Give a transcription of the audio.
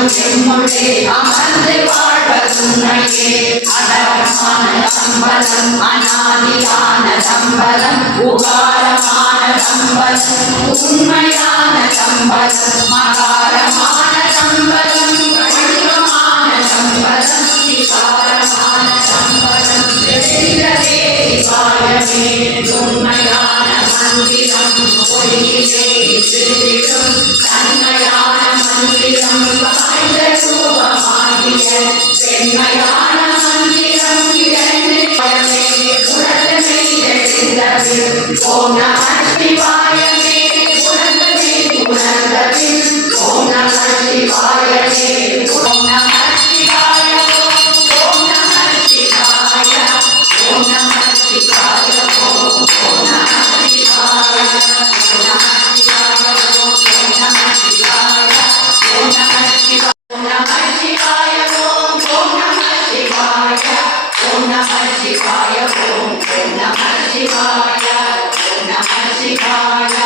எம்முள்ளே அமர்ந்து வாழ்வதுன்னையே அடமான சம்பளம் அநாதியான சம்பளம் உகாரமான சம்பளம் உண்மையான சம்பளம் மகாரமான சம்பளம் வடிவமான சம்பளம் விகாரமான சம்பளம் தெரிந்ததே சிவாயமே உண்மையான மந்திரம் பொய்யிலே திருவிடும் தன்மையான மந்திரம் வாய்ந்த ரூபமாகிய பெண்மையான மந்திரம் இரண்டு பழமே உணர்ந்தமே தெரிந்தபின் ஓம் நம சிவாயமே உணர்ந்தமே உணர்ந்தபின் ஓம் நம சிவாயமே ஓம் நம சிவாய ஓம் நம சிவாய ஓம் நம சிவாய ஓம் நம சிவாய ஓம் நம சிவாய ஓம் நம சிவாய ஓம் நம சிவாய ஓம் நம சிவாய ஓம் நம சிவாய ஓம் நம சிவாய ஓம் நம சிவாய ஓம் நம சிவாய